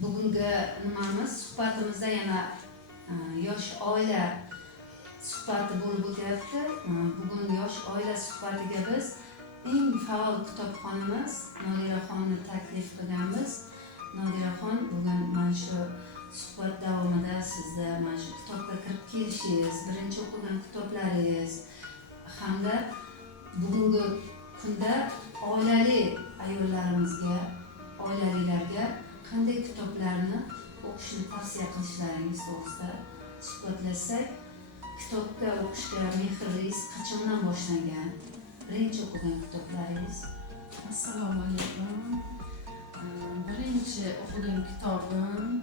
bugungi nimamiz suhbatimizda yana yosh oila suhbati bo'lib o'tyapti. Bugun yosh oila suhbatiga biz eng faol kitobxonimiz Nodiraxonni taklif qilganmiz. Nodiraxon, bugun mana shu suhbat davomida sizda mana shu kitobga kirib kelishingiz, birinchi o'qigan kitoblaringiz hamda bugungi kunda oilali ayollarimizga, oilalilarga qanday kitoblarni o'qishni tavsiya qilishlaringiz to'g'risida suhbatlashsak, kitobga o'qishga mehringiz qachondan boshlangan? Birinchi o'qigan kitoblaringiz? Assalomu alaykum. Birinchi o'qigan kitobim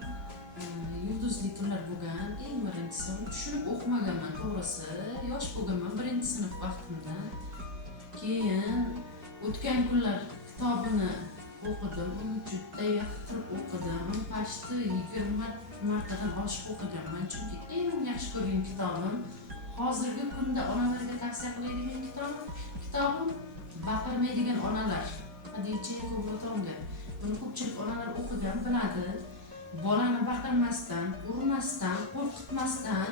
Yulduzli tunlar bo'lgan. Eng birinchisi tushunib o'qimaganman, to'g'risi. Yosh bo'lganman, birinchi sinf vaqtimda. Keyin o'tgan kunlar kitobini o'qidim. Uni juda yoqtirib o'qidim. Uni pashti 20 martadan oshiq o'qiganman. Chunki eng yaxshi ko'rgan kitobim, hozirgi kunda onalarga tavsiya qiladigan kitobim Baqirmaydigan onalar. Hadicha Kubrotonga. Buni ko'pchilik onalar o'qigan, biladi. Bolani baqirmasdan, urmasdan, qo'rqitmasdan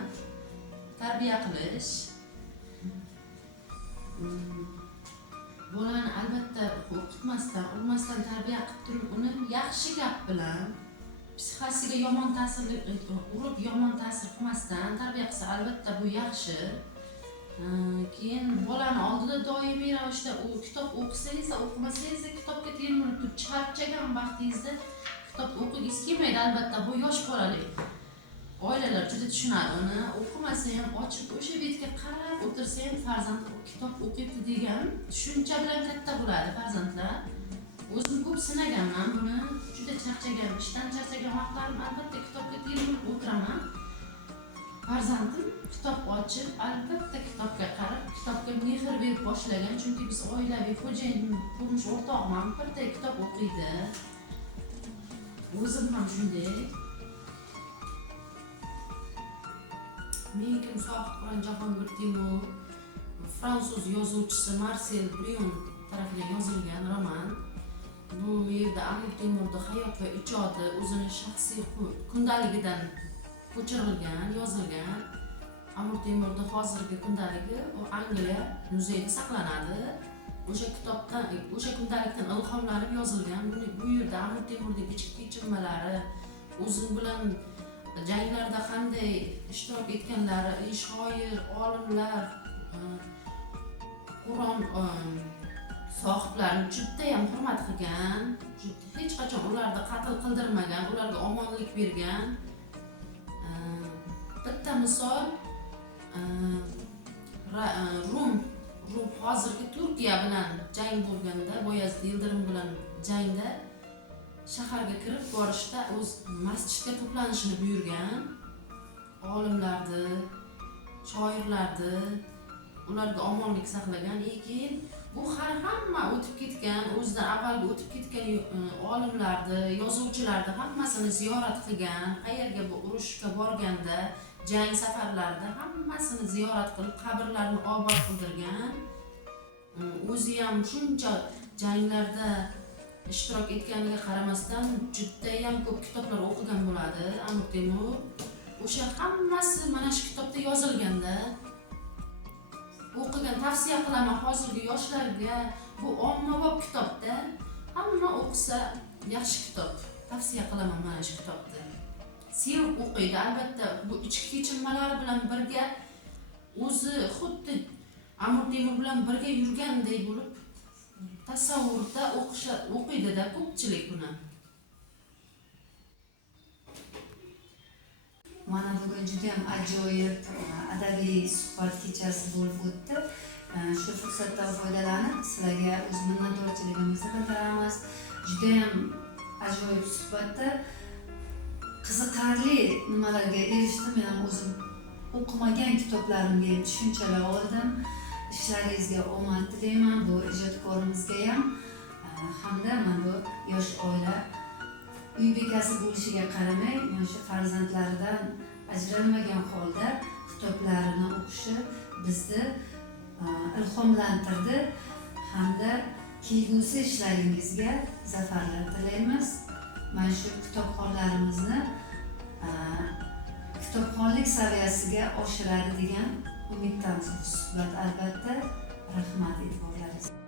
tarbiya qilish. Bolani albatta qo'rqitmasdan, urmasdan tarbiya qilib turib, uni yaxshi gap bilan psixikasiga yomon ta'sir urib, yomon ta'sir qilmasdan tarbiya qilsa, albatta bu yaxshi. Keyin bolani oldida doimiy ravishda u kitob o'qisangiz, o'qimasangiz kitobga termilib turib, charchagan vaqtingizda kitob o'qigingiz kelmaydi. Albatta bu yosh bolali oilalar juda tushunadi uni. O'qimasa ham ochib o'sha betga qarab o'tirsa ham farzand kitob o'qiydi degan tushuncha bilan katta bo'ladi farzandlar. O'zim ko'p sinaganman buni. Juda charchagan, ishdan charchagan vaqtlarim albatta kitobga termilib o'tiraman. Farzandim kitob ochib, albatta kitobga qarab, kitobga mehr berib boshlagan. Chunki biz oilaviy xo'jayin, turmush o'rtog'im birda kitob o'qiydi. O'zim ham shunday. Menga Sohibqiron Jahongir Temur, fransuz yozuvchisi Marsel Brion tarafidan yozilgan roman. Bu yerda Amir Temurning hayot va ijodi o'zining shaxsiy kundaligidan ko'chirilgan, yozilgan. Amir Temurning hozirgi kundaligi Angliya muzeyida saqlanadi. O'sha kitobdan, o'sha kundalikdan ilhomlanib yozilgan. Bu yerda Amir Temurning ichki kechinmalari, o'zi bilan janglarda qanday ishtirok etganlari, shoir, olimlar, Qur'on sohiblarini juda ham hurmat qilgan, hech qachon ularni qatl qildirmagan, ularga omonlik bergan. Bitta misol, Rum hozirgi Turkiya bilan jang bo'lganda, Boyazid Yildirim bilan jangda shaharga kirib borishda o'z masjidga to'planishini buyurgan. Olimlarni, shoirlarni, ularga omonlik saqlagan. Lekin bu hali hamma o'tib ketgan, o'zidan avvalgi o'tib ketgan olimlarni, yozuvchilarni hammasini ziyorat qilgan. Qayerga bu urushga borganda, jang safarlarida hammasini ziyorat qilib, qabrlarni obod qildirgan. O'zi ham shuncha janglarda ishtirok etganiga qaramasdan juda ham ko'p kitoblar o'qigan bo'ladi Amir Temur. O'sha hammasi mana shu kitobda yozilganda o'qigan, tavsiya qilaman hozirgi yoshlarga. Bu ommabop kitobda, hamma o'qisa yaxshi kitob. Tavsiya qilaman mana shu kitobni. Sevib o'qiydi, albatta bu ichki kechinmalari bilan birga o'zi xuddi Amir Temur bilan birga yurganday bo'lib tasavvurda o'qiydi-da ko'pchilik buni. Mana bugun juda ham ajoyib adabiy suhbat kechasi bo'lib o'tdi. Shu fursatdan foydalanib sizlarga o'z minnatdorchiligimizni bildiramiz. Juda ham ajoyib suhbatda qiziqarli nimalarga erishdim. Men ham o'zim o'qimagan kitoblarimga tushunchalar oldim. Ishlaringizga omad tilayman, bu ijodkorimizga ham hamda mana bu yosh oila uy bekasi bo'lishiga qaramay, mana shu farzandlaridan ajralmagan holda kitoblarini o'qishi bizni ilhomlantirdi hamda kelgusi ishlaringizga zafarlar tilaymiz. mana shu kitobxonlarimizni kitobxonlik saviyasiga oshiradi degan umiddamiz bu suhbat albatta. Rahmat e'tiborlaringiz.